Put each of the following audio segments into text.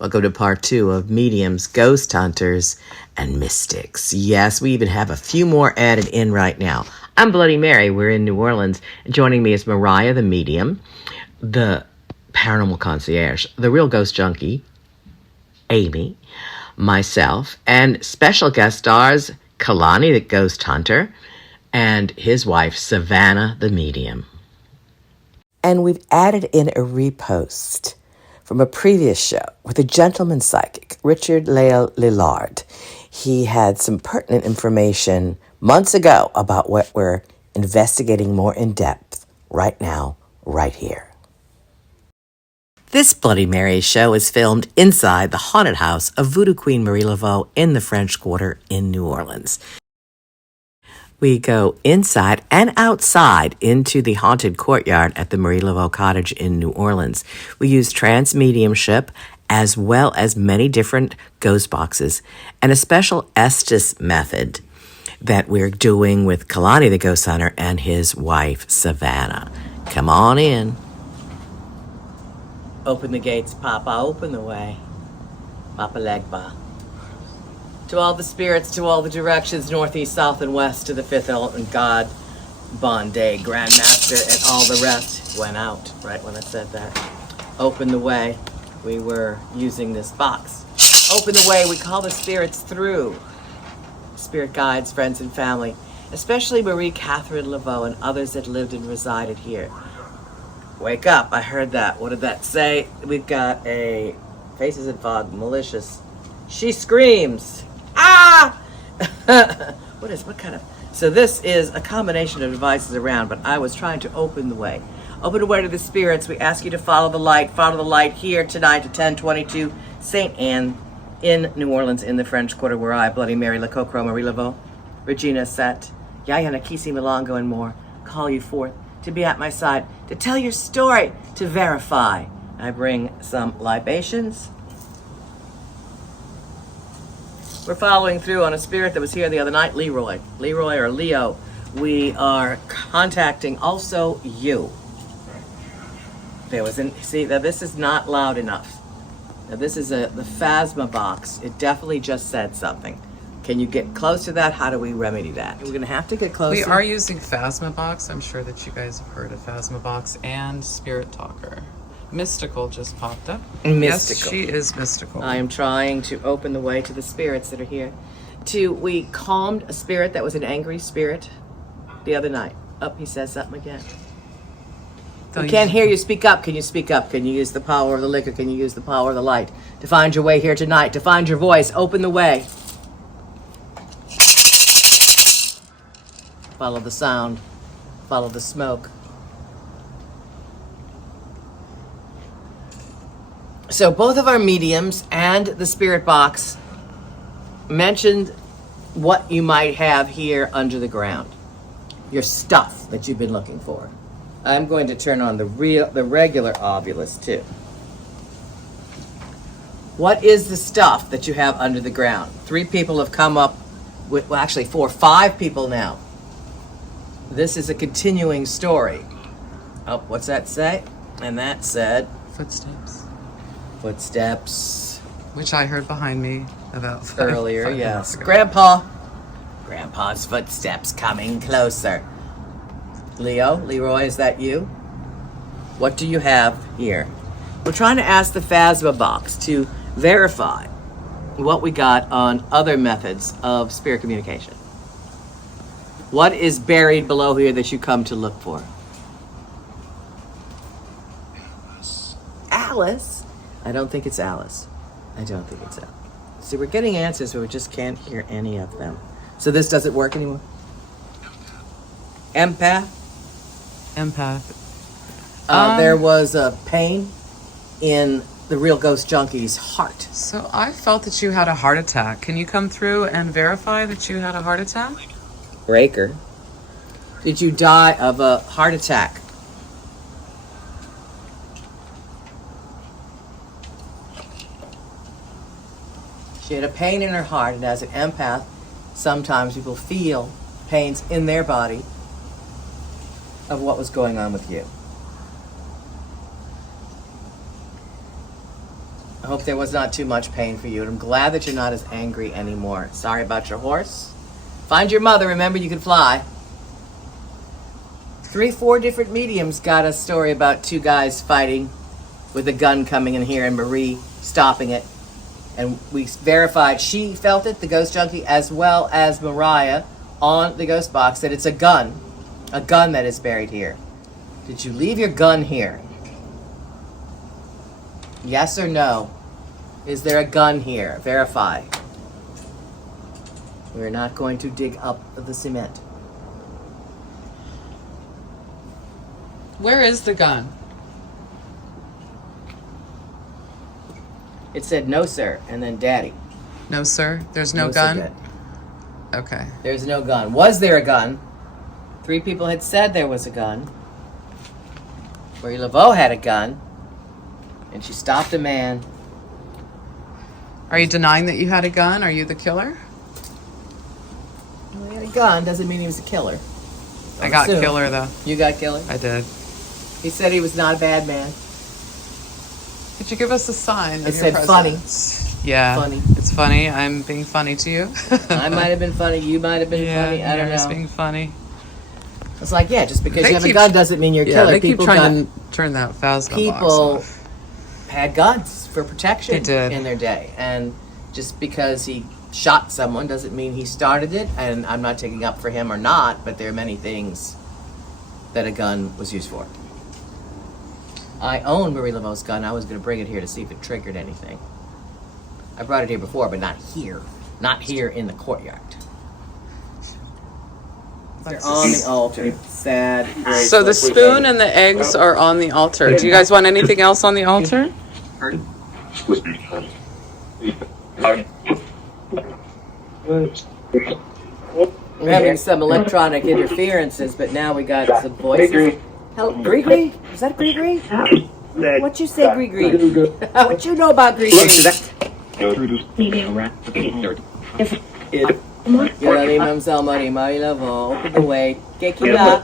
Welcome to part 2 of mediums, ghost hunters, and mystics. Yes, we even have a few more added in right now. I'm Bloody Mary. We're in New Orleans. Joining me is Mariah the medium, the paranormal concierge, the real ghost junkie, Amy, myself, and special guest stars Kalani the ghost hunter and his wife Savannah the medium. And we've added in a repost from a previous show with a gentleman psychic, Richard Leo Lillard. He had some pertinent information months ago about what we're investigating more in depth right now, right here. This Bloody Mary show is filmed inside the haunted house of Voodoo Queen Marie Laveau in the French Quarter in New Orleans. We go inside and outside into the haunted courtyard at the Marie Laveau cottage in New Orleans. We use trance mediumship as well as many different ghost boxes and a special Estes method that we're doing with Kalani the ghost hunter and his wife Savannah. Come on in. Open the gates, Papa. Open the way. Papa Legba. To all the spirits, to all the directions, northeast, south, and west, to the fifth element God, Bonday, Grandmaster, and all the rest went out, right when I said that. Open the way. We were using this box. Open the way. We call the spirits through. Spirit guides, friends, and family, especially Marie Catherine Laveau and others that lived and resided here. Wake up. I heard that. What did that say? We've got a Faces in Fog, malicious. She screams. Ah! What kind of... So this is a combination of devices around, but I was trying to open the way. Open the way to the spirits. We ask you to follow the light. Follow the light here tonight to 1022 St. Anne in New Orleans in the French Quarter, where I, Bloody Mary, Lacocro, Marie Laveau, Regina Set, Yaya Nakisi Milongo, and more call you forth to be at my side, to tell your story, to verify. I bring some libations. We're following through on a spirit that was here the other night, Leroy or Leo. We are contacting also you. See, that this is not loud enough. Now this is the Phasma box. It definitely just said something. Can you get close to that? How do we remedy that? We're gonna have to get closer. We are using Phasma box. I'm sure that you guys have heard of Phasma box and Spirit Talker. Mystical just popped up. Mystical. Yes, she is mystical. I am trying to open the way to the spirits that are here. We calmed a spirit that was an angry spirit the other night. Oh, he says something again. We can't hear you. Speak up. Can you speak up? Can you use the power of the liquor? Can you use the power of the light to find your way here tonight? To find your voice. Open the way. Follow the sound. Follow the smoke. So both of our mediums and the spirit box mentioned what you might have here under the ground. Your stuff that you've been looking for. I'm going to turn on the regular ovulus too. What is the stuff that you have under the ground? 3 people have come up with, well actually 4, 5 people now. This is a continuing story. Oh, what's that say? And that said... Footsteps. Which I heard behind me about earlier, five yes. minutes ago. Grandpa's footsteps coming closer. Leroy, is that you? What do you have here? We're trying to ask the Phasma box to verify what we got on other methods of spirit communication. What is buried below here that you come to look for? Alice? I don't think it's Alice. See, we're getting answers, but we just can't hear any of them. So this doesn't work anymore? Empath? There was a pain in the real ghost junkie's heart. So I felt that you had a heart attack. Can you come through and verify that you had a heart attack? Breaker. Did you die of a heart attack? She had a pain in her heart, and as an empath, sometimes people feel pains in their body of what was going on with you. I hope there was not too much pain for you. And I'm glad that you're not as angry anymore. Sorry about your horse. Find your mother. Remember, you can fly. 3-4 different mediums got a story about 2 guys fighting with a gun coming in here and Marie stopping it. And we verified she felt it, the ghost junkie, as well as Mariah on the ghost box, that it's a gun that is buried here. Did you leave your gun here? Yes or no? Is there a gun here? Verify. We're not going to dig up the cement. Where is the gun? It said no, sir, and then daddy. No, sir. There's no sir, gun? Dad. Okay. There's no gun. Was there a gun? 3 people had said there was a gun. Marie Laveau had a gun, and she stopped a man. Are you denying that you had a gun? Are you the killer? Well, he had a gun, doesn't mean he was a killer. I got Assume. killer, though. You got killer? I did. He said he was not a bad man. Could you give us a sign of It your said funny. presence? Yeah. Funny. It's funny. I'm being funny to you. I might have been funny. You might have been funny. I don't you're just know. being funny. It's like, yeah, just because They you have a keep- gun doesn't mean you're a Yeah, killer. they keep People trying to turn that Phasma box people off. had guns for protection They did. in their day. And just because he shot someone doesn't mean he started it. And I'm not taking up for him or not, but there are many things that a gun was used for. I own Marie Laveau's gun. I was going to bring it here to see if it triggered anything. I brought it here before, but not here. Not here in the courtyard. They're on the altar. Sad. So the spoon and the eggs are on the altar. Do you guys want anything else on the altar? We're having some electronic interferences, but now we got some voices. Hello, Gree? Is that Gree? What you say, Gree? What you know about Gree? Yolani Mamselle Marie Marie Laveau, open the way. Kekila.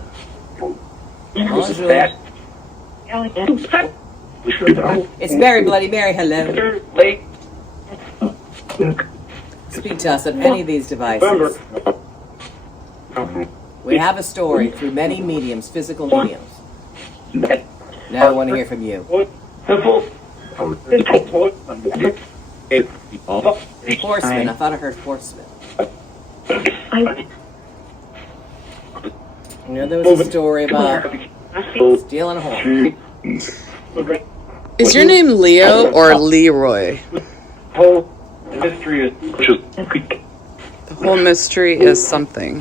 Bonjour. It's Mary, Bloody Mary, hello. Speak to us on any of these devices. We have a story through many mediums, physical mediums. Now I want to hear from you. Horseman, I thought I heard horseman. You know, there was a story about stealing a horse. Is your name Leo or Leroy? The whole mystery is something.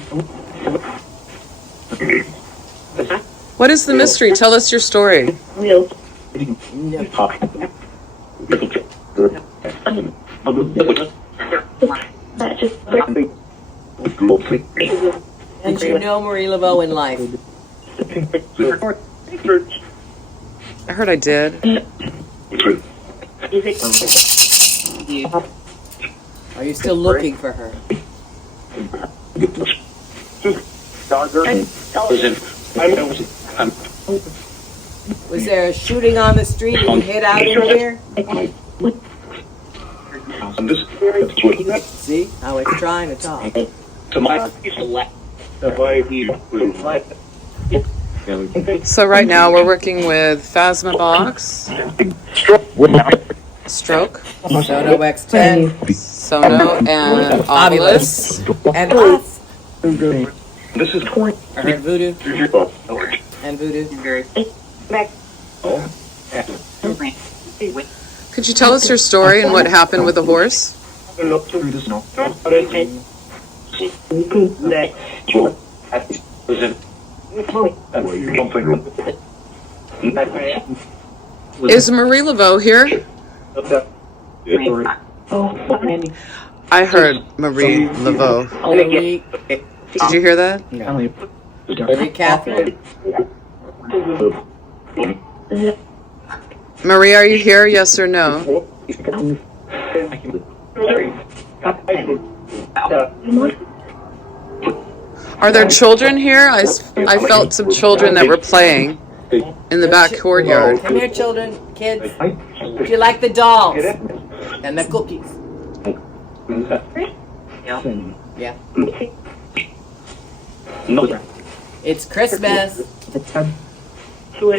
What is the mystery? Tell us your story. No. And you know Marie Laveau in life. I heard I did. Are you still looking for her? Was there a shooting on the street and you hid out in here? See? I was trying to talk. So right now we're working with Phasma Box, Stroke, Sono X10, Sono, and Awlays. and us. I heard Voodoo and Voodoo. Could you tell us your story and what happened with the horse? Is Marie Laveau here? I heard Marie Laveau. Marie, Did you hear that? Marie Catherine. Marie, are you here? Yes or no? Are there children here? I felt some children that were playing. In the back courtyard. Come here, children, kids. Do you like the dolls and the cookies? Yeah. It's Christmas. Do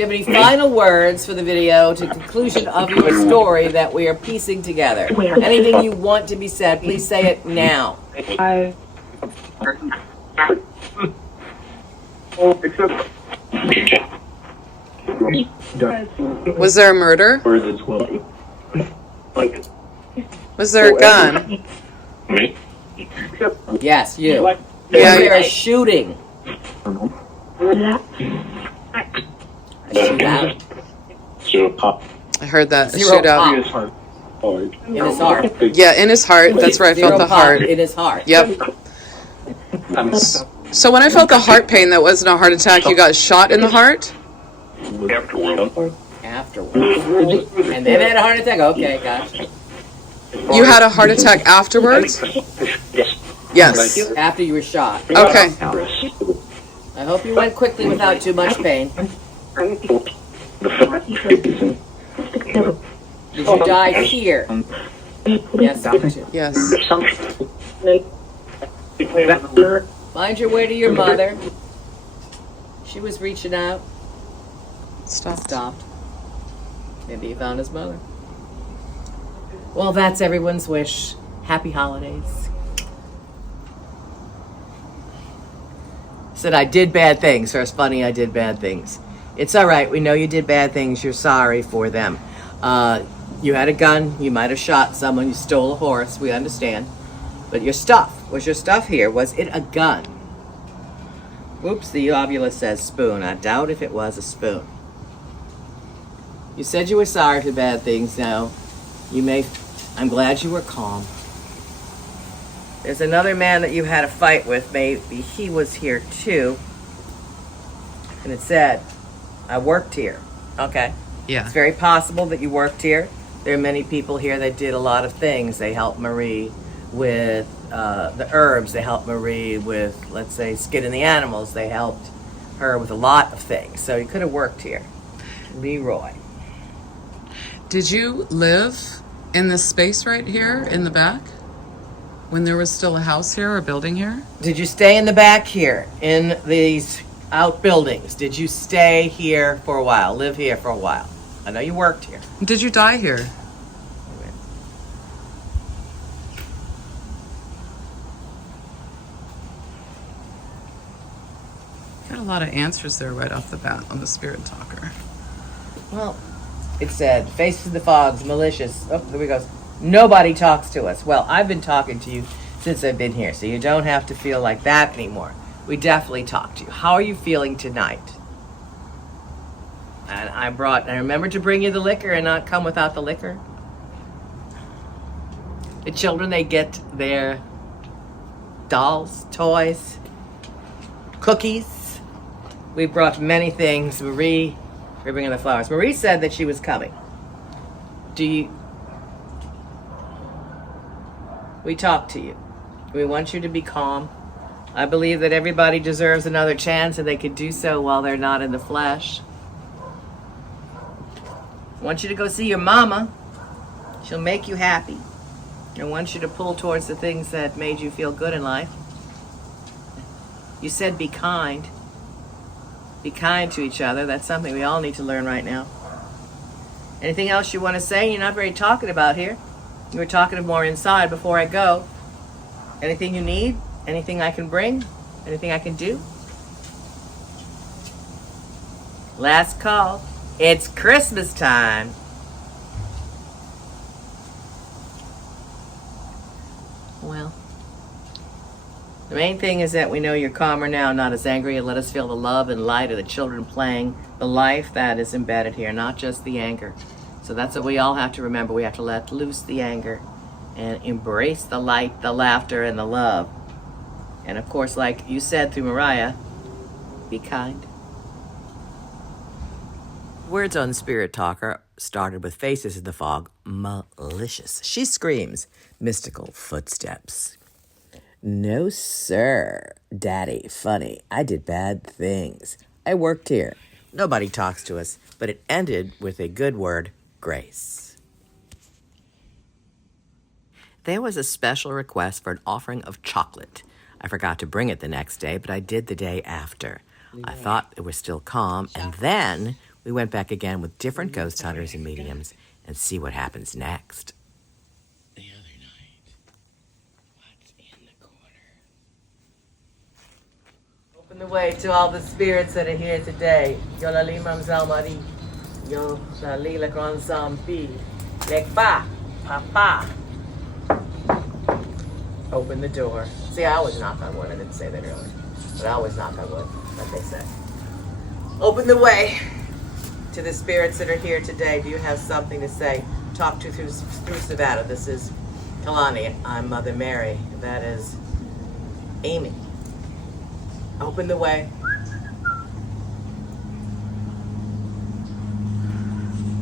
you have any final words for the video to conclusion of your story that we are piecing together? Anything you want to be said, please say it now. Was there a murder? Was there a gun? Yes, you. Yeah. There is shooting. Shootout. I heard that. A Zero shootout. pop in his heart. Yeah, in his heart. That's where I felt Zero the pop heart. in his heart. Yep. So when I felt the heart pain, that wasn't a heart attack. You got shot in the heart? Afterwards. And then had a heart attack? Okay, gotcha. You had a heart attack afterwards? Yes. After you were shot. Okay. I hope you went quickly without too much pain. Did you die here? Yes, you did. Yes. Find your way to your mother. She was reaching out. Stopped. Maybe he found his mother. Well, that's everyone's wish. Happy holidays. Said I did bad things, so it's funny I did bad things. It's all right. We know you did bad things. You're sorry for them. You had a gun. You might have shot someone. You stole a horse. We understand. But your stuff. Was your stuff here? Was it a gun? Oops, the ovula says spoon. I doubt if it was a spoon. You said you were sorry for bad things. Now, I'm glad you were calm. There's another man that you had a fight with. Maybe he was here too. And it said, I worked here. Okay. Yeah. It's very possible that you worked here. There are many people here that did a lot of things. They helped Marie with the herbs. They helped Marie with, let's say, skinning the animals. They helped her with a lot of things. So you could have worked here. Leroy. Did you live in this space right here in the back? When there was still a house here or a building here? Did you stay in the back here in these outbuildings? Did you stay here for a while, live here for a while? I know you worked here. Did you die here? Got a lot of answers there right off the bat on the spirit talker. Well, it said, faces the fogs, malicious. Oh, there we go. Nobody talks to us. Well, I've been talking to you since I've been here, so you don't have to feel like that anymore. We definitely talk to you. How are you feeling tonight? And I remembered to bring you the liquor and not come without the liquor. The children, they get their dolls, toys, cookies. We brought many things. Marie, we're bringing the flowers. Marie said that she was coming. We talk to you. We want you to be calm. I believe that everybody deserves another chance and they could do so while they're not in the flesh. I want you to go see your mama. She'll make you happy. I want you to pull towards the things that made you feel good in life. You said be kind. Be kind to each other. That's something we all need to learn right now. Anything else you want to say? You're not very talking about here. You were talking more inside before I go. Anything you need? Anything I can bring? Anything I can do? Last call. It's Christmas time. Well, the main thing is that we know you're calmer now, not as angry, and let us feel the love and light of the children playing, the life that is embedded here, not just the anger. So that's what we all have to remember. We have to let loose the anger and embrace the light, the laughter, and the love. And of course, like you said through Mariah, be kind. Words on Spirit Talker started with faces in the fog, malicious. She screams, mystical footsteps. No, sir. Daddy, funny. I did bad things. I worked here. Nobody talks to us, but it ended with a good word, grace. There was a special request for an offering of chocolate. I forgot to bring it the next day, but I did the day after. I thought it was still calm, and then we went back again with different ghost hunters and mediums and see what happens next. The other night, what's in the corner? Open the way to all the spirits that are here today. Yo la limam zalmari. Yo la lila gran zampi. Lekpa. Papa. Open the door. See, I always knock on wood. I didn't say that earlier. But I always knock on wood, like they say. Open the way to the spirits that are here today. Do you have something to say? Talk to through Savannah. This is Kalani. I'm Mother Mary. That is Amy. Open the way.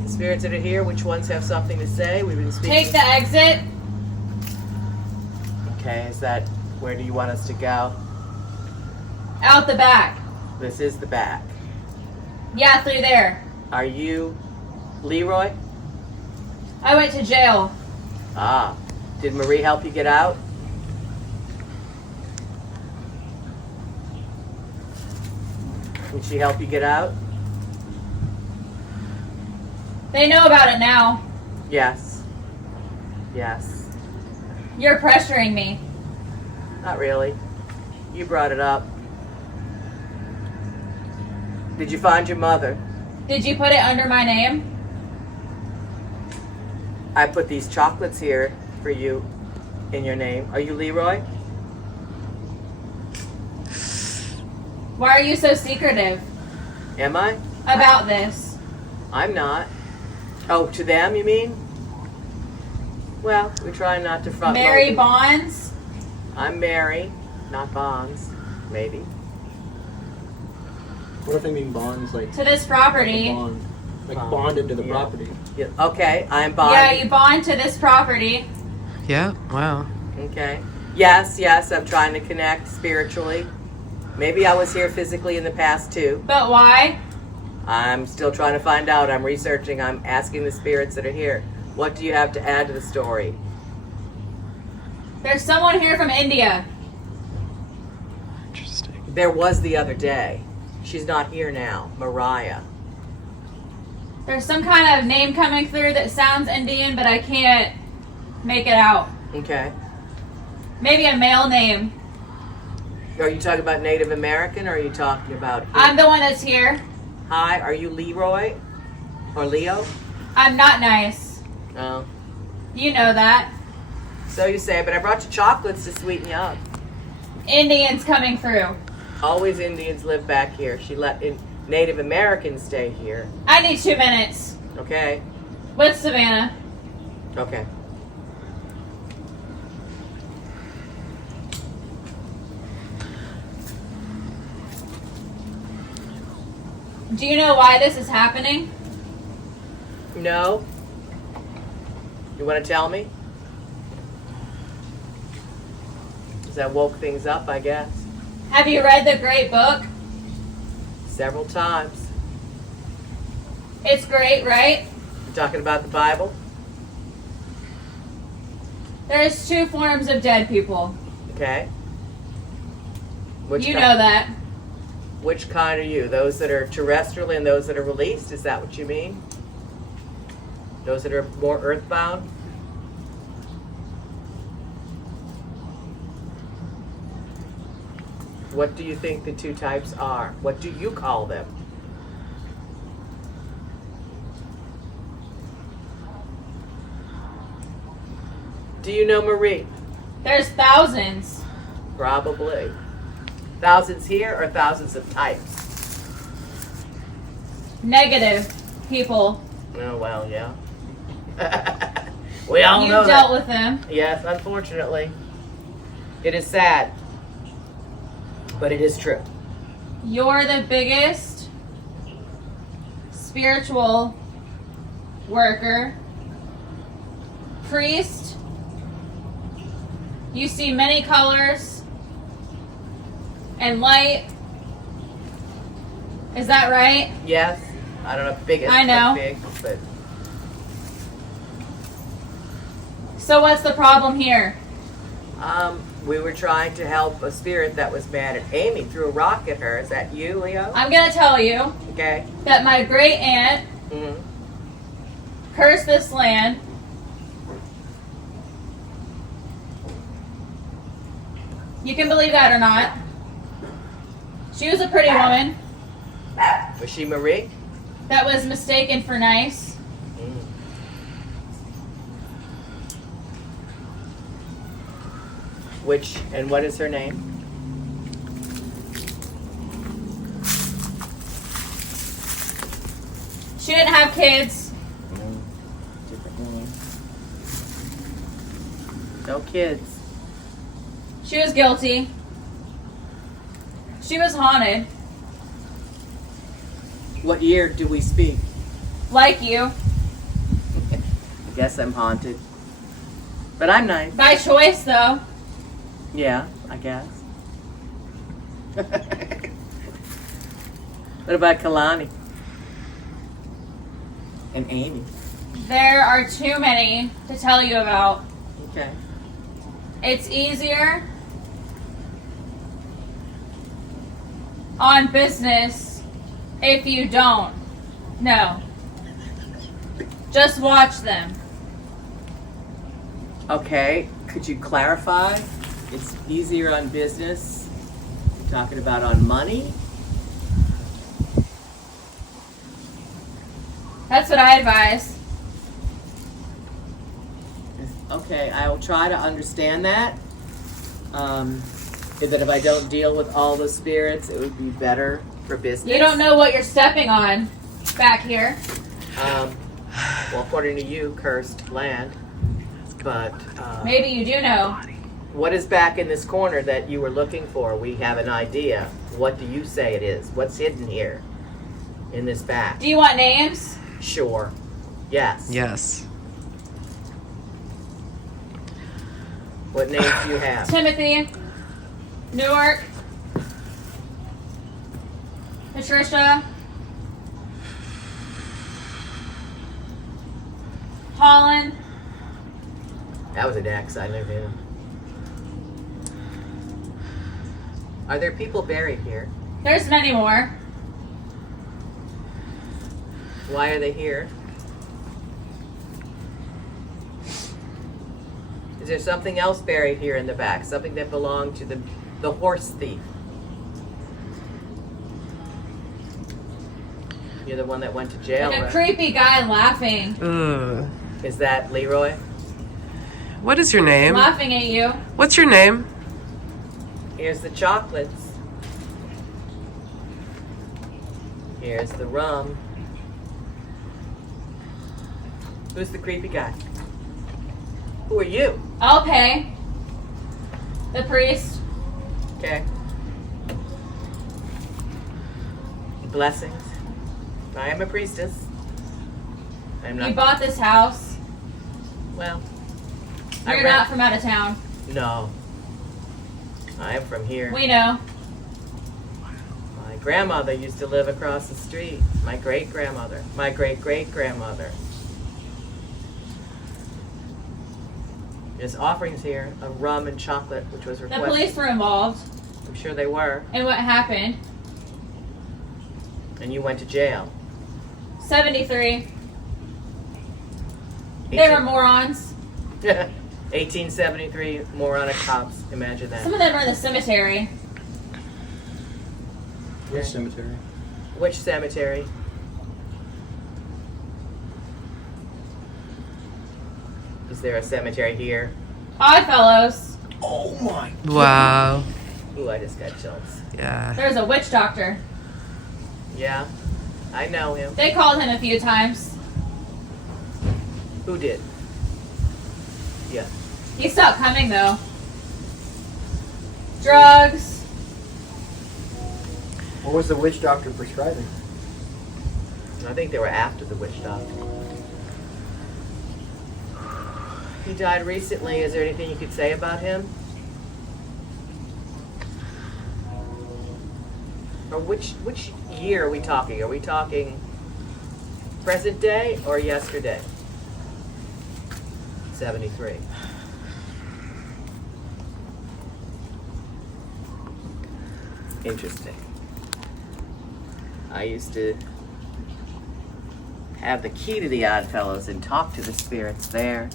The spirits that are here, which ones have something to say? We've been speaking. Take the exit. Okay, is that, where do you want us to go? Out the back. This is the back. Yeah, through there. Are you Leroy? I went to jail. Ah. Did Marie help you get out? Did she help you get out? They know about it now. Yes. Yes. You're pressuring me. Not really. You brought it up. Did you find your mother? Did you put it under my name? I put these chocolates here for you in your name. Are you Leroy? Why are you so secretive Am I? about this? I'm not. Oh, to them, you mean? Well, we try not to front Mary load. Bonds? I'm Mary, not Bonds. Maybe. What if they mean bonds, like To this a property. bond, like Bond, bonded to the yeah. property? Yeah. Okay, I'm Bond. Yeah, you bond to this property. Yeah, wow. Okay. Yes, yes, I'm trying to connect spiritually. Maybe I was here physically in the past too. But why? I'm still trying to find out. I'm researching. I'm asking the spirits that are here. What do you have to add to the story? There's someone here from India. Interesting. There was the other day. She's not here now. Mariah. There's some kind of name coming through that sounds Indian, but I can't make it out. Okay. Maybe a male name. Are you talking about Native American or are you talking about... I'm the one that's here. Hi, are you Leroy? Or Leo? I'm not nice. Oh. You know that. So you say, but I brought you chocolates to sweeten you up. Indians coming through. Always Indians live back here. She let in Native Americans stay here. I need 2 minutes. Okay. With Savannah. Okay. Do you know why this is happening? No? You want to tell me? Because that woke things up, I guess. Have you read the great book? Several times. It's great, right? You talking about the Bible? There's 2 forms of dead people. Okay. Which You ki- know that. Which kind are you? Those that are terrestrial and those that are released? Is that what you mean? Those that are more earthbound? What do you think the 2 types are? What do you call them? Do you know Marie? There's thousands. Probably. Thousands here or thousands of types? Negative people. Oh, well, yeah. We all know You've that. dealt with them. Yes, unfortunately. It is sad. But it is true. You're the biggest spiritual worker, priest. You see many colors. and light. Is that right? Yes. I don't know if big is I know. big, but So what's the problem here? we were trying to help a spirit that was mad at Amy. Threw a rock at her. Is that you, Leo? I'm going to tell you Okay. that my great aunt Mm-hmm. cursed this land. You can believe that or not. She was a pretty woman Was she Marie? that was mistaken for nice. Mm. And what is her name? She didn't have kids. Different name. No kids. She was guilty. She was haunted, What year do we speak? like you, I guess I'm haunted. But I'm nice. by choice though. Yeah, I guess. What about Kalani? And Amy? There are too many to tell you about. Okay. It's easier on business if you don't. No. Just watch them. Okay, could you clarify? It's easier on business. You're talking about on money? That's what I advise. Okay, I will try to understand that. That if I don't deal with all the spirits, it would be better for business. You don't know what you're stepping on back here. Well, according to you, cursed land. But Maybe you do know. what is back in this corner that you were looking for? We have an idea. What do you say it is? What's hidden here in this back? Do you want names? Sure. Yes. Yes. What names do you have? Timothy, Newark, Patricia, Holland. That was an ex I live in. Are there people buried here? There's many more. Why are they here? Is there something else buried here in the back? Something that belonged to the horse thief? You're the one that went to jail, Like a right? creepy guy laughing. Ugh. Is that Leroy? What is your name? Laughing at you. What's your name? Here's the chocolates. Here's the rum. Who's the creepy guy? Who are you? I'll pay. The priest. Okay. Blessings. I am a priestess. I'm You not. bought this house. Well, You're not from out of town. No. I am from here. We know. My grandmother used to live across the street. My great-grandmother. My great-great-grandmother. There's offerings here of rum and chocolate, which was The requested. police were involved. I'm sure they were. And what happened? And you went to jail. 73. They were morons. 1873 moronic cops. Imagine that. Some of them are in the cemetery. Which cemetery? Which cemetery? Is there a cemetery here? Oddfellows. Oh my! Wow. Ooh, I just got chills. Yeah. There's a witch doctor. Yeah, I know him. They called him a few times. Who did? Yeah. He stopped coming though. Drugs. What was the witch doctor prescribing? I think they were after the witch doctor. He died recently. Is there anything you could say about him? Or which year are we talking? Are we talking present day or yesterday? 73. Interesting. I used to have the key to the Oddfellows and talk to the spirits there.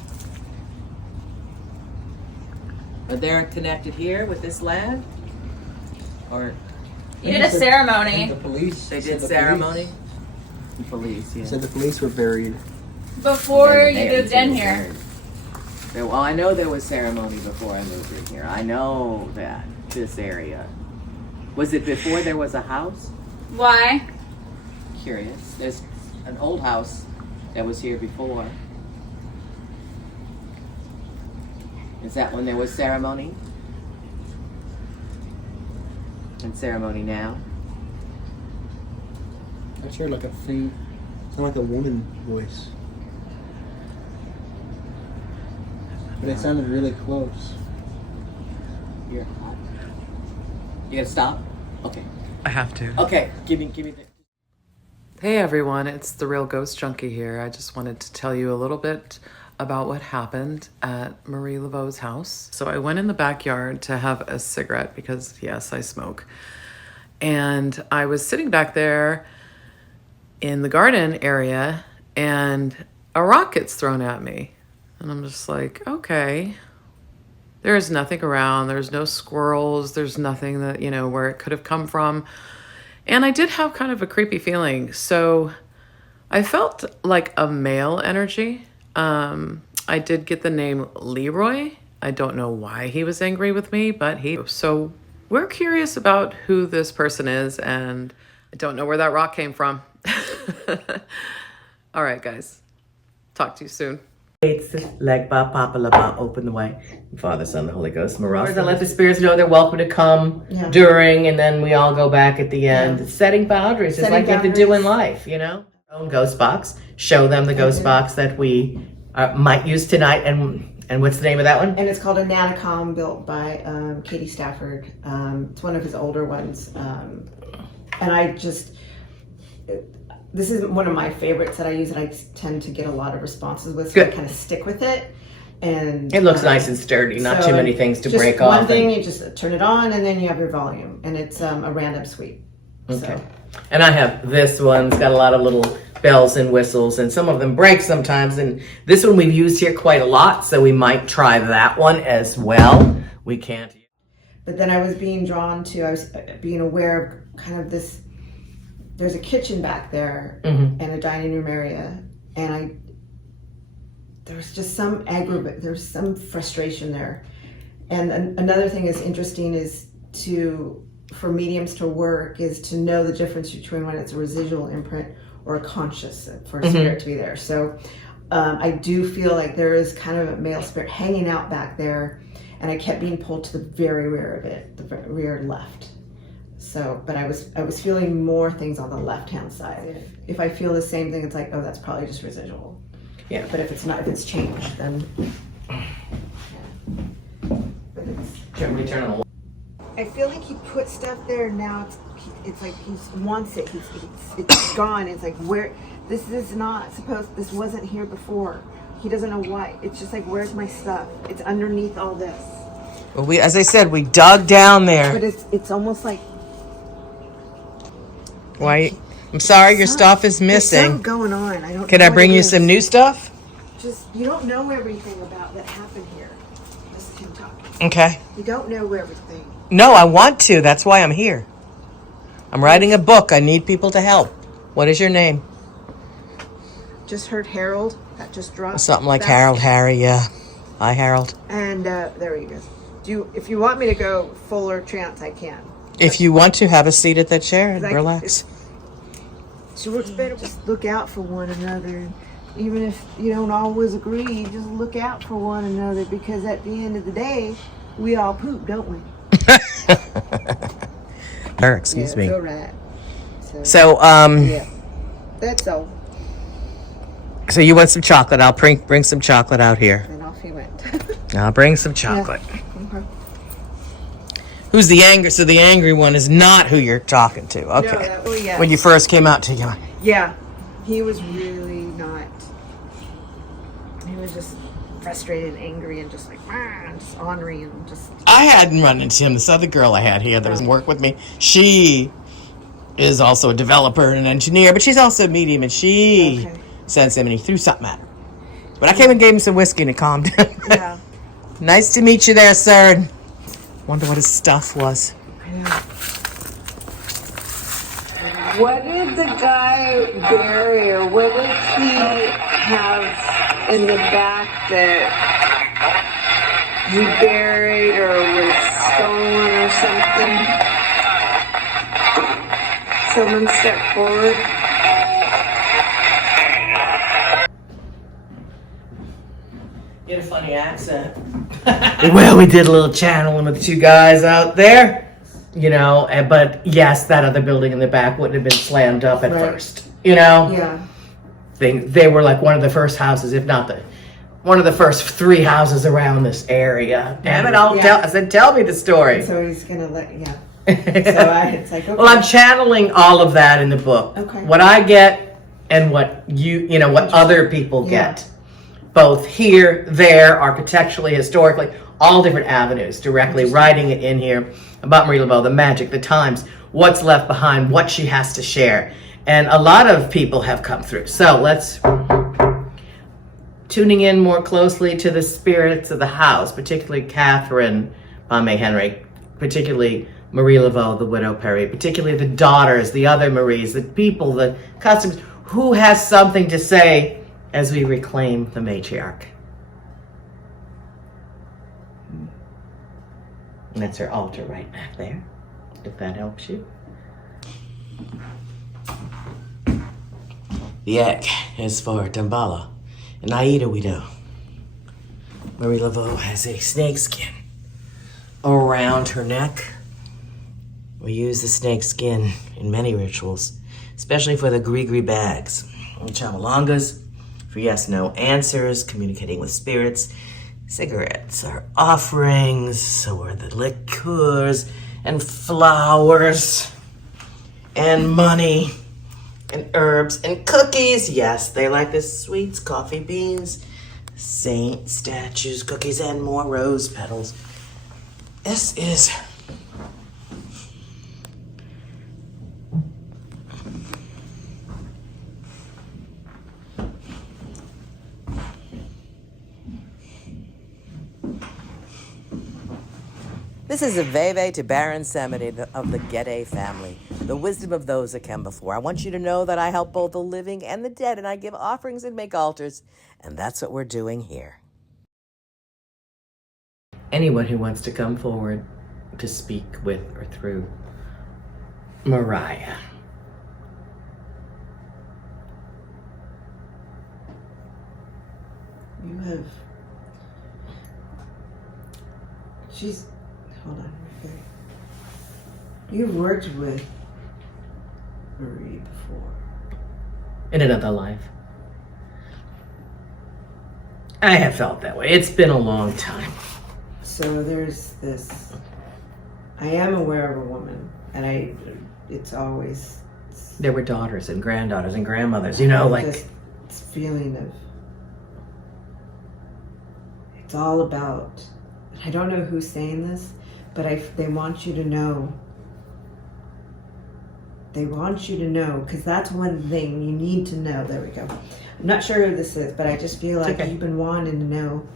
Are they connected here with this land? Or You did a ceremony The police. they said did the ceremony? The police, yeah. Said the police were buried. before you moved in here. Well, I know there was ceremony before I moved in here. I know that, this area. Was it before there was a house? Why? Curious. There's an old house that was here before. Is that when there was ceremony? And ceremony now? I heard like a faint, sound like a woman voice. But it sounded really close. You're hot. You gotta stop? Okay. I have to. Okay, give me the... Hey everyone, it's the Real Ghost Junkie here. I just wanted to tell you a little bit about what happened at Marie Laveau's house. So I went in the backyard to have a cigarette because, yes, I smoke. And I was sitting back there in the garden area and a rock gets thrown at me. And I'm just like, okay. There's nothing around. There's no squirrels. There's nothing that, where it could have come from. And I did have kind of a creepy feeling. So I felt like a male energy. I did get the name Leroy. I don't know why he was angry with me, but so we're curious about who this person is, and I don't know where that rock came from. All right, guys. Talk to you soon. Legba, Papa, Laba, open the way. Father, Son, the Holy Ghost, Maras. And let the spirits know they're welcome to come during, and then we all go back at the end. Yeah. Setting boundaries, just like you have to do in life, Own ghost box. Show them the ghost box that we might use tonight. And what's the name of that one? And it's called a Natacom, built by Katie Stafford. It's one of his older ones. And this is one of my favorites that I use, and I tend to get a lot of responses with, so I kind of stick with it. And it looks nice and sturdy, not too many things to break off. One thing, you just turn it on, and then you have your volume, and it's a random sweep. Okay. So. And I have this one. It's got a lot of little bells and whistles, and some of them break sometimes. And this one we've used here quite a lot, so we might try that one as well. We can't. But then I was being aware of kind of this. There's a kitchen back there and a dining room area, and there's just some there's some frustration there. And another thing is interesting is for mediums to work is to know the difference between when it's a residual imprint or a conscious for a spirit to be there. So I do feel like there is kind of a male spirit hanging out back there, and I kept being pulled to the very rear of it, the rear left. So, but I was feeling more things on the left-hand side. If I feel the same thing, it's like, oh, that's probably just residual. Yeah. But if it's not, if it's changed, then. Yeah. But Can we turn on the I feel like he put stuff there. Now it's like he wants it. It's gone. It's like, where? This is not supposed. This wasn't here before. He doesn't know why. It's just like, where's my stuff? It's underneath all this. Well, as I said, we dug down there. But it's almost like. Why? I'm sorry, your stuff is missing. There's something going on. I don't. Can I bring you some new stuff? Just you don't know everything about that happened here. This is him talking. Okay. You don't know everything. No, I want to. That's why I'm here. I'm writing a book. I need people to help. What is your name? Just heard Harold. That just dropped. Something like Harold, Harry. Yeah. Hi, Harold. And there you go. If you want me to go fuller trance, I can. If you want to, have a seat at that chair and relax. So works better. Just look out for one another. Even if you don't always agree, just look out for one another, because at the end of the day, we all poop, don't we? Excuse me. It's all right. So, yeah, that's all. So you want some chocolate? I'll bring some chocolate out here. And off he went. I'll bring some chocolate. Yeah. Who's the angry? So the angry one is not who you're talking to. Okay. No, yeah. When you first came out to you. Yeah, he was really not. He was just frustrated and angry and just like, just ornery and just. I hadn't run into him. This other girl I had here that was work with me, she is also a developer and an engineer, but she's also a medium, and she sensed him and he threw something at her. But I came and gave him some whiskey and it calmed down. Yeah. Nice to meet you there, sir. And wonder what his stuff was. What did the guy bury, or what did he have in the back that he buried or was stolen or something? Someone step forward. You had a funny accent. Well, we did a little channeling with the two guys out there. You know, but yes, that other building in the back wouldn't have been slammed up at first. You know? Yeah. They were like one of the first houses, if not one of the first 3 houses around this area. Damn it, I said, tell me the story. So he's gonna it's like, okay. Well, I'm channeling all of that in the book. Okay. What I get and what what other people get. Both here, there, architecturally, historically, all different avenues, directly writing it in here about Marie Laveau, the magic, the times, what's left behind, what she has to share. And a lot of people have come through. So let's tuning in more closely to the spirits of the house, particularly Catherine May Henry, particularly Marie Laveau, the widow Perry, particularly the daughters, the other Maries, the people, the customers, who has something to say as we reclaim the matriarch. And that's her altar right back there, if that helps you. The egg is for Damballa, and Aida we know. Marie Laveau has a snake skin around her neck. We use the snake skin in many rituals, especially for the gree-gree bags. Chamalangas, for yes, no answers, communicating with spirits. Cigarettes are offerings, so are the liqueurs and flowers and money and herbs and cookies. Yes, they like the sweets, coffee beans, saint statues, cookies, and more rose petals. This is This is a Veve to Baron Samedi of the Gede family, the wisdom of those that came before. I want you to know that I help both the living and the dead, and I give offerings and make altars, and that's what we're doing here. Anyone who wants to come forward to speak with or through Mariah. You have. Hold on. Okay. You've worked with Marie before. In another life. I have felt that way. It's been a long time. So there's this. I am aware of a woman, and it's always. There were daughters and granddaughters and grandmothers, like. Just this feeling of. It's all about. I don't know who's saying this, but they want you to know. They want you to know, because that's one thing you need to know. There we go. I'm not sure who this is, but I just feel like you've been wanting to know.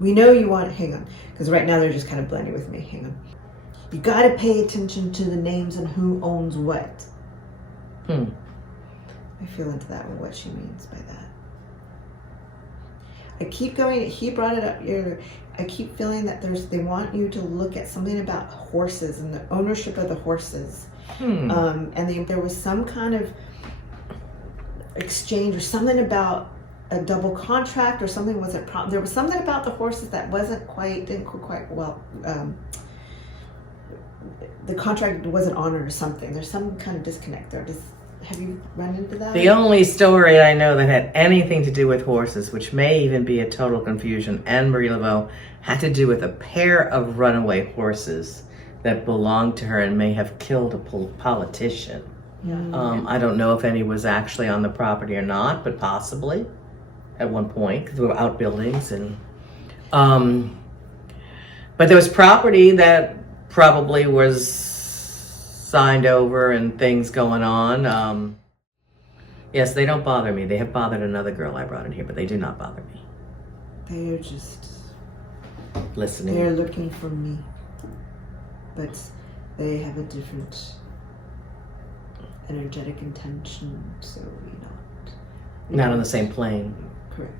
We know you want, hang on, because right now they're just kind of blending with me. Hang on. You got to pay attention to the names and who owns what. I feel into that one, what she means by that. I keep going, he brought it up earlier. I keep feeling that they want you to look at something about horses and the ownership of the horses. And there was some kind of exchange or something about a double contract or something wasn't there was something about the horses that didn't quite well. The contract wasn't honored or something. There's some kind of disconnect there. have you run into that? The only story I know that had anything to do with horses, which may even be a total confusion, and Marie Laveau, had to do with a pair of runaway horses that belonged to her and may have killed a politician. I don't know if any was actually on the property or not, but possibly at one point, because there were outbuildings. And but there was property that probably was signed over and things going on. Yes, they don't bother me. They have bothered another girl I brought in here, but they do not bother me. They're just Listening. they're looking for me, but they have a different energetic intention, so Not on the same plane. correct.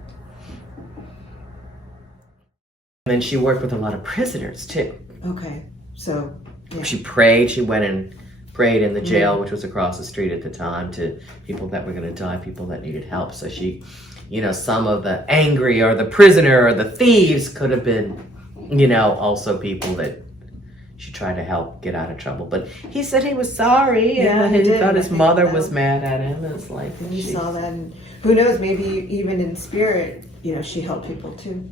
And then she worked with a lot of prisoners too. Okay, so yeah. She prayed. She went and prayed in the jail, which was across the street at the time, to people that were going to die, people that needed help. So she, some of the angry or the prisoner or the thieves could have been, also people that she tried to help get out of trouble. But he said he was sorry, Yeah, and he he did. thought I his think mother that was was- mad at him. It's like, And you geez. saw that, and who knows, maybe even in spirit, she helped people too.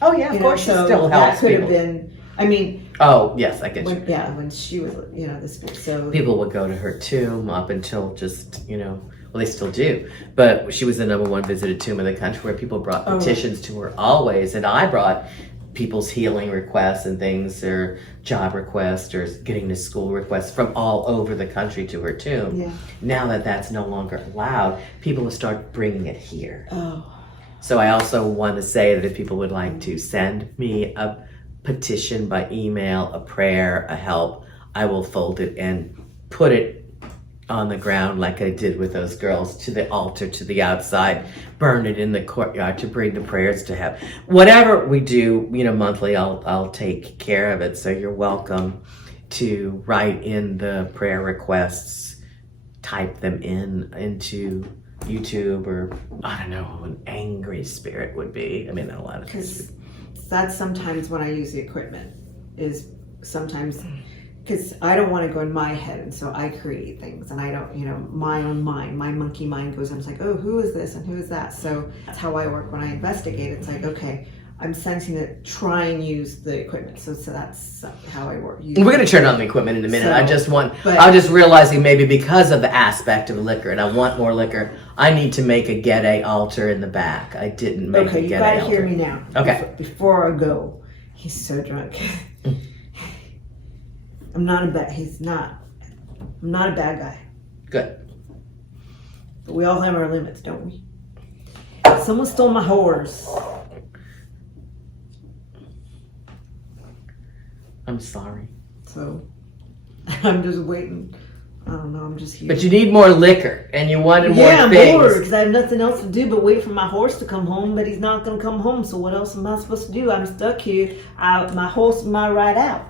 Oh yeah, of course she so still that helps could people. have been. I mean, Oh yes, I get you. when she was, the spirit. So People would go to her tomb up until just, well, they still do. But she was the #1 visited tomb in the country where people brought petitions to her always. And I brought people's healing requests and things, or job requests, or getting to school requests from all over the country to her tomb. Yeah. Now that that's no longer allowed, people will start bringing it here. Oh. So I also want to say that if people would like to send me a petition by email, a prayer, a help, I will fold it and put it on the ground like I did with those girls, to the altar, to the outside, burn it in the courtyard to bring the prayers to heaven. Whatever we do, monthly, I'll take care of it. So you're welcome to write in the prayer requests, type them into YouTube, or I don't know who an angry spirit would be. I mean, a lot of things. Because that's sometimes when I use the equipment, is sometimes because I don't want to go in my head, and so I create things, and I don't, my own mind, my monkey mind goes, I'm like, oh, who is this and who is that? So that's how I work when I investigate. It's like, okay, I'm sensing it, try and use the equipment. So that's how I work. We're going to turn on the equipment in a minute. So, I'm just realizing maybe because of the aspect of liquor, and I want more liquor, I need to make a Gede altar in the back. I didn't make okay, a you Gede gotta altar. hear me now. Okay. Before I go, he's so drunk. I'm not a bad guy. Good. But we all have our limits, don't we? Someone stole my horse. I'm sorry. So I'm just waiting. I don't know, I'm just here. But you need more liquor, and you wanted more yeah, things. more, because I have nothing else to do but wait for my horse to come home, but he's not going to come home, so what else am I supposed to do? I'm stuck here. My horse might ride out.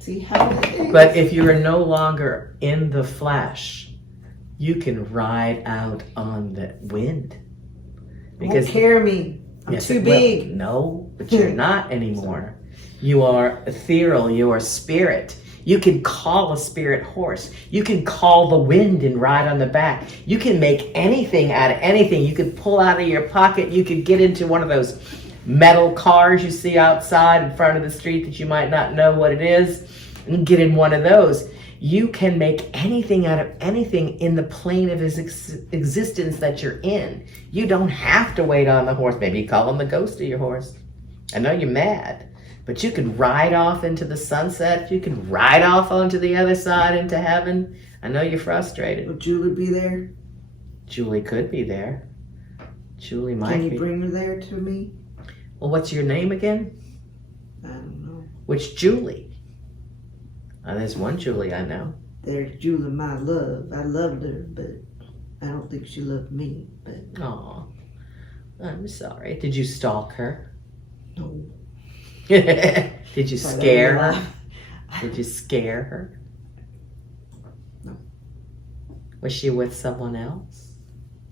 See how it is? But if you are no longer in the flesh, you can ride out on the wind. Won't carry me. I'm Yes, too it will. big. No, but you're not anymore. You are ethereal. You are spirit. You can call a spirit horse. You can call the wind and ride on the back. You can make anything out of anything. You could pull out of your pocket. You could get into one of those metal cars you see outside in front of the street that you might not know what it is, and get in one of those. You can make anything out of anything in the plane of his existence that you're in. You don't have to wait on the horse. Maybe you call him the ghost of your horse. I know you're mad, but you can ride off into the sunset. You can ride off onto the other side into heaven. I know you're frustrated. Will Julie be there? Julie could be there. Julie might Can you be. bring her there to me? Well, what's your name again? I don't know. Which Julie? There's one Julie I know. There's Julie, my love. I loved her, but I don't think she loved me. But Aw, I'm sorry. Did you stalk her? no. Did you Sorry, that scare made me her? laugh. Did you scare her? No. Was she with someone else?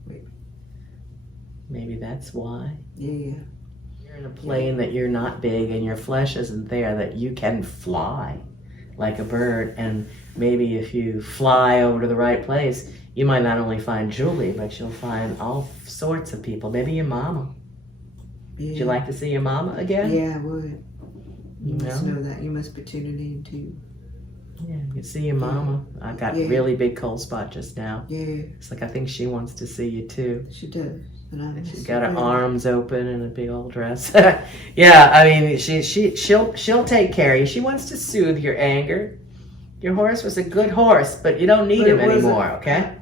Maybe. Maybe that's why. Yeah. You're in a plane that you're not big and your flesh isn't there, that you can fly like a bird. And maybe if you fly over to the right place, you might not only find Julie, but you'll find all sorts of people. Maybe your mama. Yeah. Would you like to see your mama again? Yeah, I would. You must No? know that. You must be tuning in too. Yeah, you see your mama. I got Yeah. really big cold spot just now. Yeah, It's like I think she wants to see you too. she does. And She's got her arms open in a big old dress. Yeah, I mean, she'll take care of you. She wants to soothe your anger. Your horse was a good horse, but you don't need But it him wasn't- anymore, okay?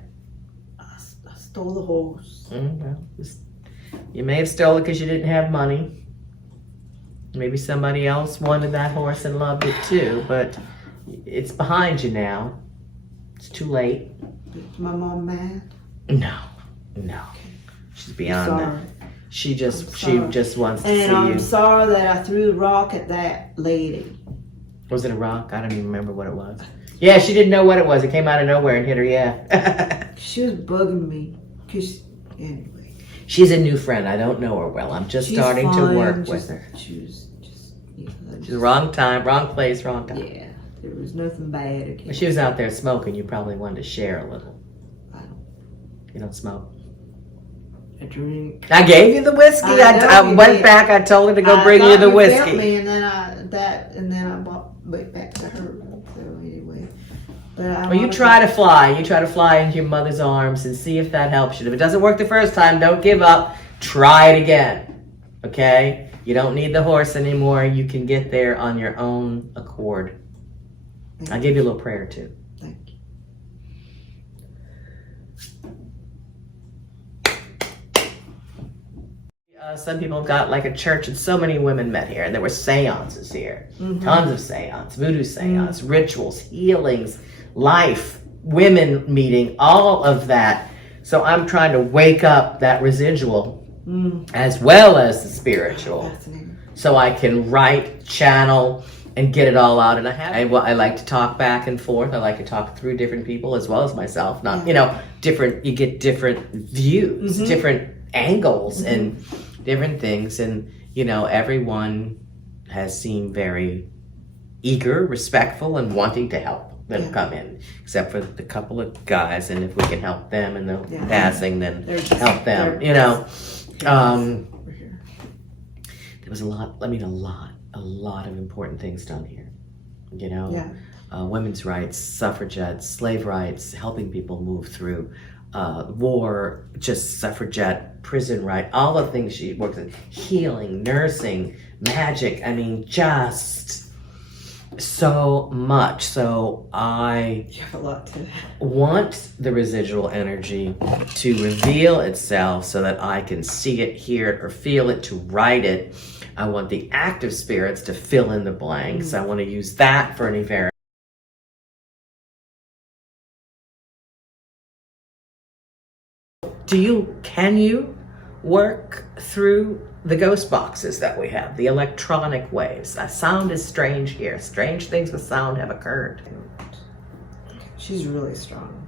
I stole the horse. Well, you may have stolen it because you didn't have money. Maybe somebody else wanted that horse and loved it too, but it's behind you now. It's too late. Is my mom mad? No. She's beyond Sorry. that. She just wants to And see I'm you. sorry that I threw a rock at that lady. Was it a rock? I don't even remember what it was. Yeah, she didn't know what it was. It came out of nowhere and hit her, yeah. She was bugging me. Anyway. She's a new friend. I don't know her well. I'm just She's starting to fine, work just- with her. She was just, you know, She's the wrong time, wrong place, wrong time. yeah, there was nothing bad. Okay. When she was out there smoking, you probably wanted to share a little. I don't. You don't smoke? I drink. I gave you the whiskey. I know I you went did. back. I told her to go I bring you thought the felt whiskey. me, and then I went back to her. So anyway, but I Well, you try to fly. You try to fly into your mother's arms and see if that helps you. If it doesn't work the first time, don't give up. Try it again. Okay? You don't need the horse anymore. You can get there on your own accord. I'll give you a little prayer too. Thank you. Some people have got like a church, and so many women met here, and there were seances here. Tons of seance, voodoo seance, rituals, healings, life, women meeting, all of that. So I'm trying to wake up that residual as well as the spiritual, Fascinating. so I can write, channel, and get it all out. And I like to talk back and forth. I like to talk through different people as well as myself. Not, different, you get different views, different angles, and different things. And, everyone has seemed very eager, respectful, and wanting to help them come in, except for the couple of guys. And if we can help them in the passing, then They're just- help them, they're- Um, Over here. there was a lot of important things done here. Yeah. Women's rights, suffragettes, slave rights, helping people move through war, just suffragette, prison right, all the things she works in, healing, nursing, magic. I mean, just so much. So I You have a lot to. want the residual energy to reveal itself so that I can see it, hear it, or feel it, to write it. I want the active spirits to fill in the blanks. I want to use that for any variant. Can you work through the ghost boxes that we have, the electronic waves? Sound is strange here. Strange things with sound have occurred. She's really strong.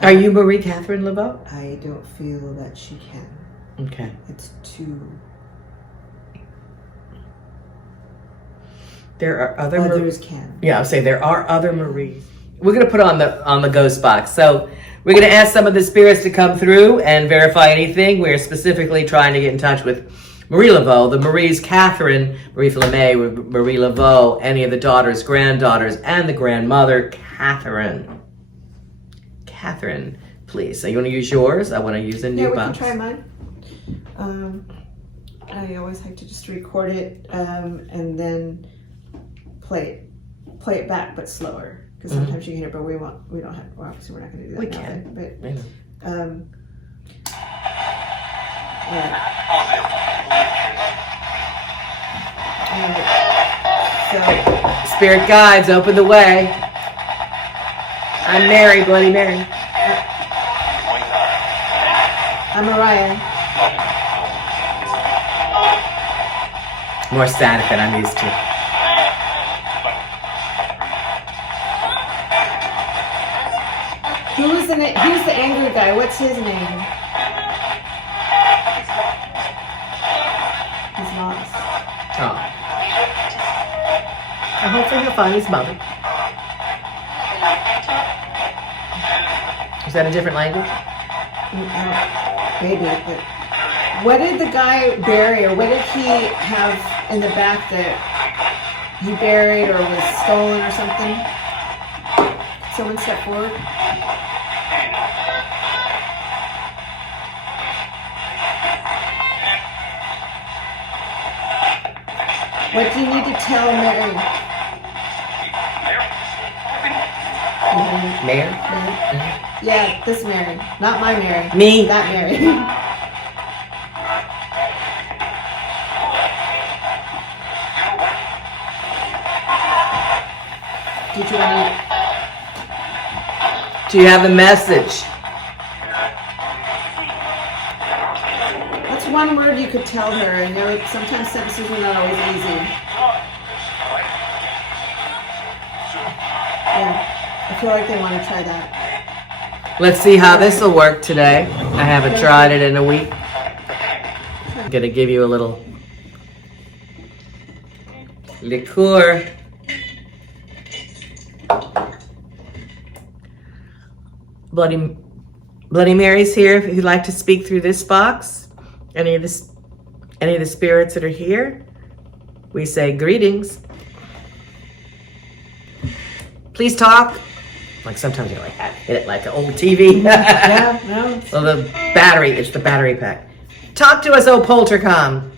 Are you Marie Catherine Laveau? I don't feel that she can. Okay. It's too. There are other Others can. Yeah, I'll say there are other Maries. We're gonna put on the ghost box. So we're gonna ask some of the spirits to come through and verify anything. We're specifically trying to get in touch with Marie Laveau, the Maries Catherine, Marie Flamme, Marie Laveau, any of the daughters, granddaughters, and the grandmother, Catherine. Catherine, please. So you want to use yours? I want to use a new Yeah, we box. can try mine. I always like to just record it and then play it back, but slower. Because sometimes you can hear it, but we don't have. Well, obviously, we're not going to do that. We now, can. But Yeah. So Spirit guides, open the way. I'm Mary, Bloody Mary. I'm Mariah. More static than I'm used to. Who's the angry guy? What's his name? He's lost. Oh. And hopefully he'll find his mother. Is that a different language? Maybe. But what did the guy bury, or what did he have in the back that he buried or was stolen or something? Someone step forward. What do you need to tell Mary? Mayor? Yeah, this Mary. Not my Mary. Me? That Mary. Did you want Do you have a message? What's one word you could tell her? I know sometimes sentences are not always easy. Yeah, I feel like they want to try that. Let's see how this will work today. I haven't tried it in a week. I'm gonna give you a little liqueur. Bloody Mary's here. If you'd like to speak through this box, any of the spirits that are here, we say greetings. Please talk. Like sometimes you like hit it like an old TV. Yeah, no. Well, the battery, it's the battery pack. Talk to us, oh Poltercom.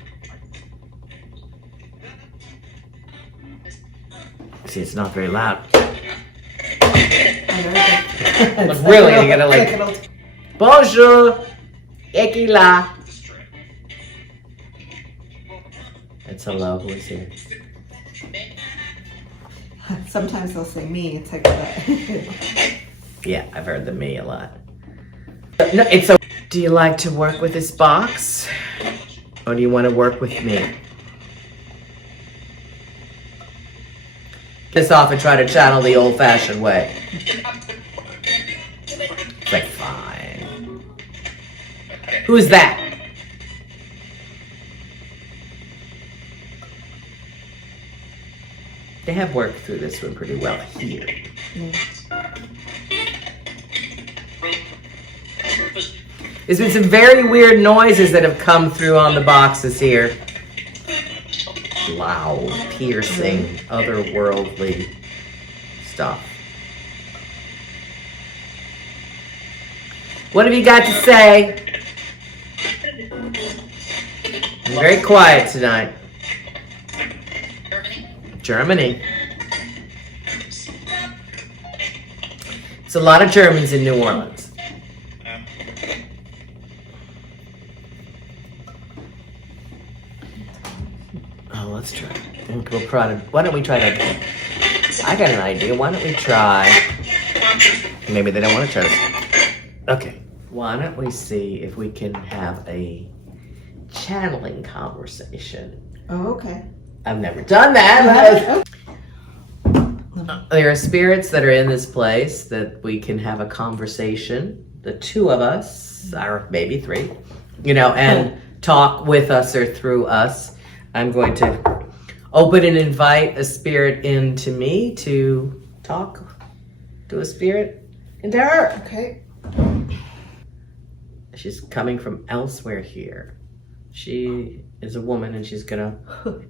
See, it's not very loud. But really, you gotta like, bonjour, ekila. It's hello, who is here? Sometimes they'll say me. It's like that. Yeah, I've heard the me a lot. No, it's so. Do you like to work with this box? Or do you want to work with me? Piss off and try to channel the old-fashioned way. It's like, fine. Who's that? They have worked through this one pretty well here. There's been some very weird noises that have come through on the boxes here. Loud, piercing, otherworldly stuff. What have you got to say? I'm very quiet tonight. Germany. It's a lot of Germans in New Orleans. Oh, let's try. Why don't we try to... I got an idea. Why don't we try... Maybe they don't want to try this. Okay. Why don't we see if we can have a channeling conversation? Oh, okay. I've never done that. There are spirits that are in this place that we can have a conversation, the two of us, or maybe three, and talk with us or through us. I'm going to open and invite a spirit into me to talk to a spirit into her. Okay. She's coming from elsewhere here. She is a woman and she's gonna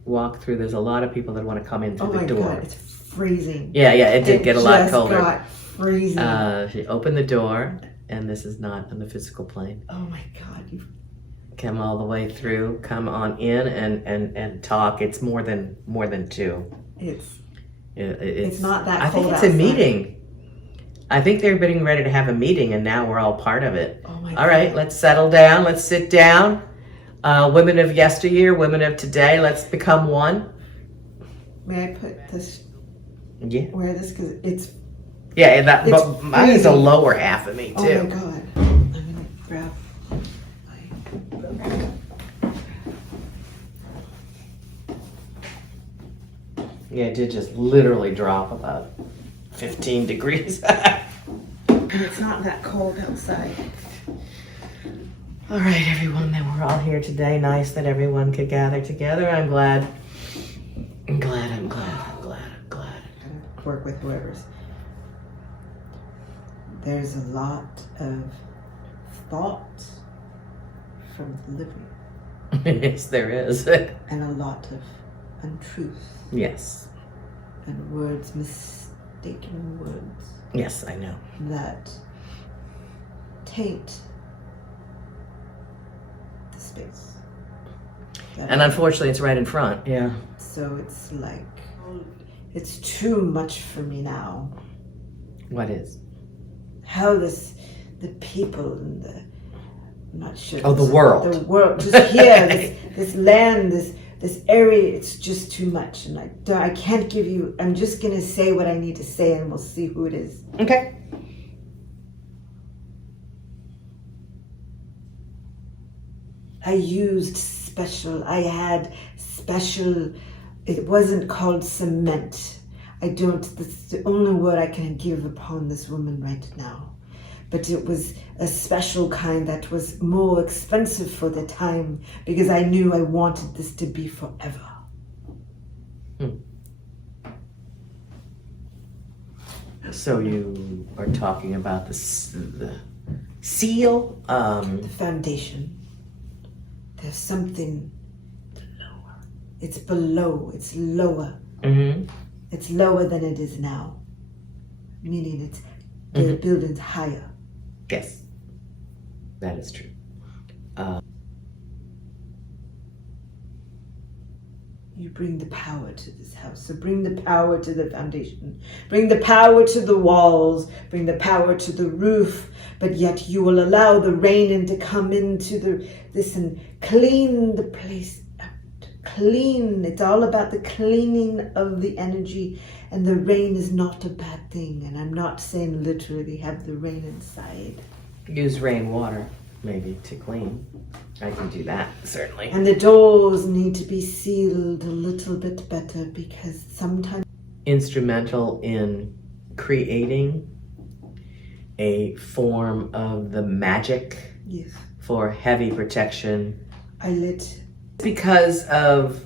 walk through. There's a lot of people that want to come in through the door. Oh my God, it's freezing. Yeah, it did get a lot colder. It just got freezing. She opened the door, and this is not on the physical plane. Oh my God, you Come all the way through. Come on in and talk. It's more than two. It's not that I cold think it's a outside. meeting. I think they're getting ready to have a meeting, and now we're all part of it. Oh my God. All right, let's settle down. Let's sit down. Women of yesteryear, women of today, let's become one. May I put this? Yeah. Wear this because it's. Yeah, but It's mine is the freezing. lower half of me too. Oh my God. I'm gonna grab. Yeah, it did just literally drop about 15 degrees. And it's not that cold outside. All right, everyone, then we're all here today. Nice that everyone could gather together. I'm glad. I'm glad. Work with whoever's. There's a lot of thought from the living. Yes, there is. And a lot of untruth. Yes. And words, mistaken words. Yes, I know. That taint the space. And unfortunately, it's right in front. Yeah. So it's like, it's too much for me now. What is? How the people and the, I'm not sure. Oh, the world. The world, just here, this land, this area, it's just too much. And I can't give you, I'm just going to say what I need to say and we'll see who it is. Okay. I had special, it wasn't called cement. That's the only word I can give upon this woman right now. But it was a special kind that was more expensive for the time because I knew I wanted this to be forever. So you are talking about the seal? The foundation. There's something lower. It's below. It's lower. Mm-hmm. It's lower than it is now. Meaning the building's higher. Yes. That is true. You bring the power to this house. So bring the power to the foundation. Bring the power to the walls. Bring the power to the roof. But yet you will allow the rain in to come into this and clean the place out. Clean. It's all about the cleaning of the energy. And the rain is not a bad thing. And I'm not saying literally have the rain inside. Use rainwater, maybe, to clean. I can do that, certainly. And the doors need to be sealed a little bit better because sometimes... Instrumental in creating a form of the magic Yes. for heavy protection. I lit. Because of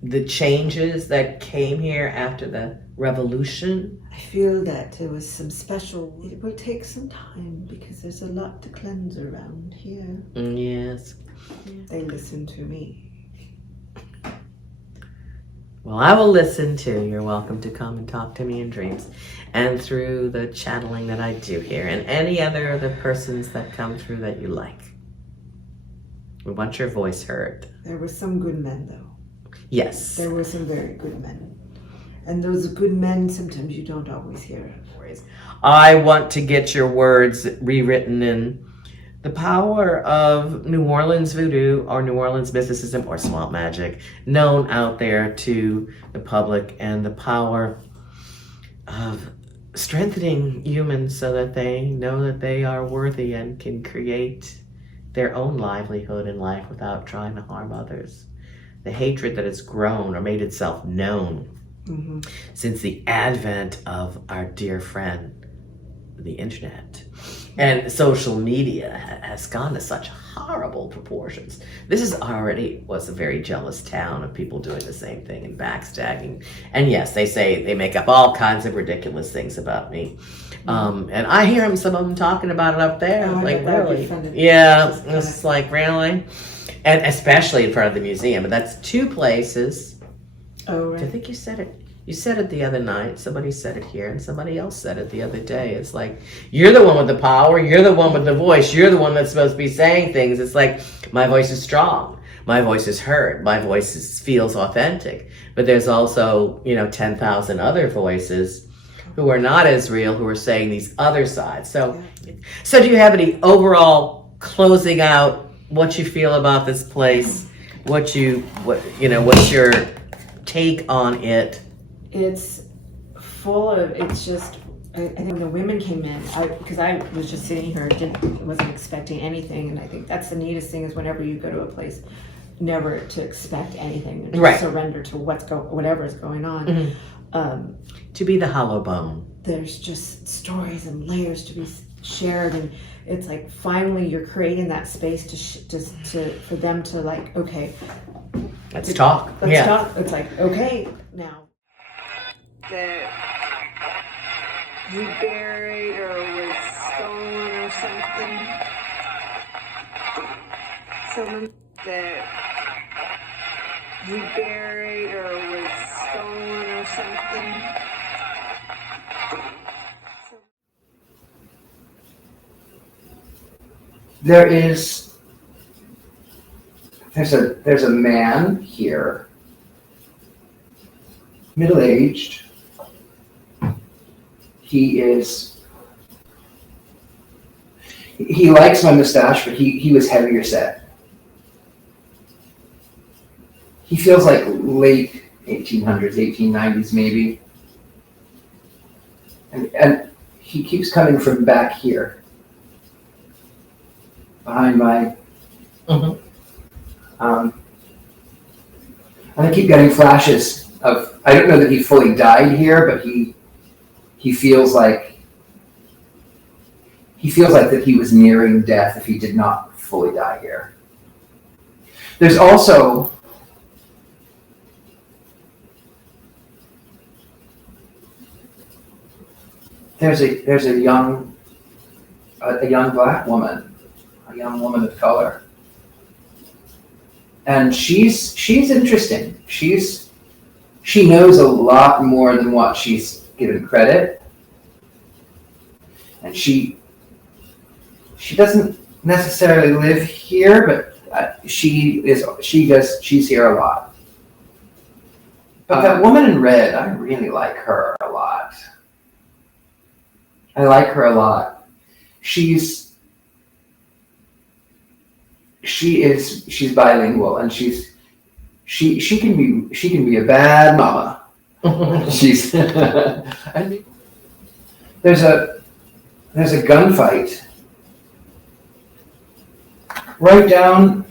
the changes that came here after the revolution. I feel that there was some special... It will take some time because there's a lot to cleanse around here. Yes. They listen to me. Well, I will listen too. You're welcome to come and talk to me in dreams and through the channeling that I do here and any other of the persons that come through that you like. We want your voice heard. There were some good men, though. Yes. There were some very good men. And those good men, sometimes you don't always hear. I want to get your words rewritten in the power of New Orleans voodoo or New Orleans mysticism or swamp magic known out there to the public, and the power of strengthening humans so that they know that they are worthy and can create their own livelihood in life without trying to harm others. The hatred that has grown or made itself known since the advent of our dear friend, the internet and social media, has gone to such horrible proportions. This is already was a very jealous town of people doing the same thing and backstabbing. And yes, they say they make up all kinds of ridiculous things about me. And I hear them, some of them talking about it up there. Oh, like, really? Yeah, it's like, really? And especially in front of the museum. But that's two places. Oh, right. I think you said it. You said it the other night. Somebody said it here, and somebody else said it the other day. It's like, you're the one with the power. You're the one with the voice. You're the one that's supposed to be saying things. It's like, my voice is strong. My voice is heard. My voice feels authentic. But there's also, 10,000 other voices who are not as real, who are saying these other sides. So do you have any overall closing out what you feel about this place? What's your take on it? It's full of, it's just, I think when the women came in, because I was just sitting here, wasn't expecting anything, and I think that's the neatest thing is whenever you go to a place, never to expect anything, and just surrender to whatever is going on. To be the hollow bone. There's just stories and layers to be shared, and it's like finally you're creating that space for them to like, okay, let's talk. Let's talk. It's like, okay, now. you buried or was stolen or something? Someone that you buried or was stolen or something? There's a man here, middle-aged. He likes my mustache, but he was heavier set. He feels like late 1800s, 1890s maybe. And he keeps coming from back here, behind my, and I keep getting flashes of, I don't know that he fully died here, but he feels like that he was nearing death if he did not fully die here. There's also there's a young black woman, a young woman of color, and she's interesting. She knows a lot more than what she's given credit, and she doesn't necessarily live here, but she's here a lot. But that woman in red, I really like her a lot. She's bilingual, and she can be a bad mama. She's there's a gunfight right down.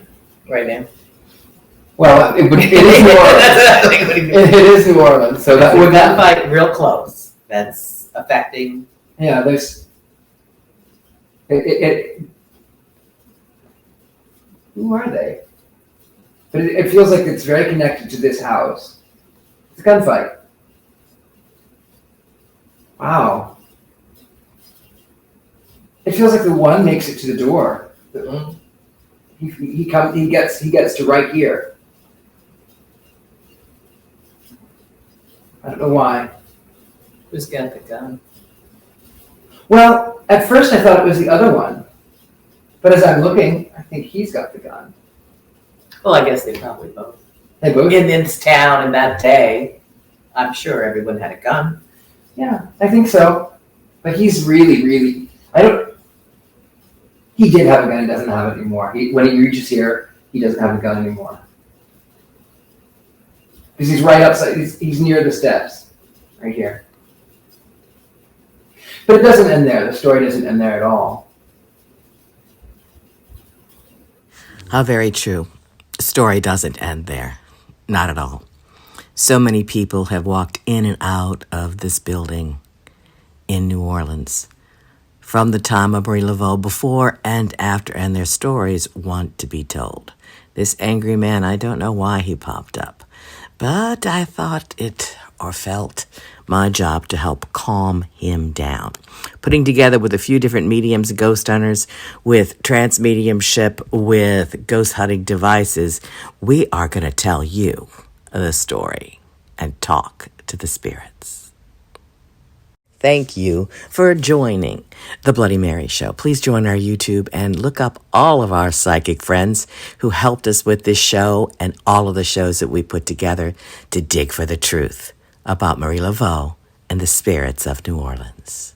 Well, it is New Orleans. It is New Orleans, so that would gunfight real close. That's affecting. Yeah, there's it. Who are they? But it feels like it's very connected to this house. It's a gunfight. Wow. It feels like the one makes it to the door. He gets to right here. I don't know why. Who's got the gun? Well, at first I thought it was the other one. But as I'm looking, I think he's got the gun. Well, I guess they probably both. They both? In this town in that day, I'm sure everyone had a gun. Yeah, I think so. But he's really, he did have a gun, he doesn't have it anymore. When he reaches here, he doesn't have a gun anymore. Because he's right outside, he's near the steps, right here. But it doesn't end there, the story doesn't end there at all. How very true. The story doesn't end there. Not at all. So many people have walked in and out of this building in New Orleans from the time of Marie Laveau, before and after, and their stories want to be told. This angry man, I don't know why he popped up, but I thought it or felt my job to help calm him down. Putting together with a few different mediums, ghost hunters, with trance mediumship, with ghost hunting devices, we are going to tell you the story and talk to the spirits. Thank you for joining the Bloody Mary Show. Please join our YouTube and look up all of our psychic friends who helped us with this show and all of the shows that we put together to dig for the truth about Marie Laveau and the spirits of New Orleans.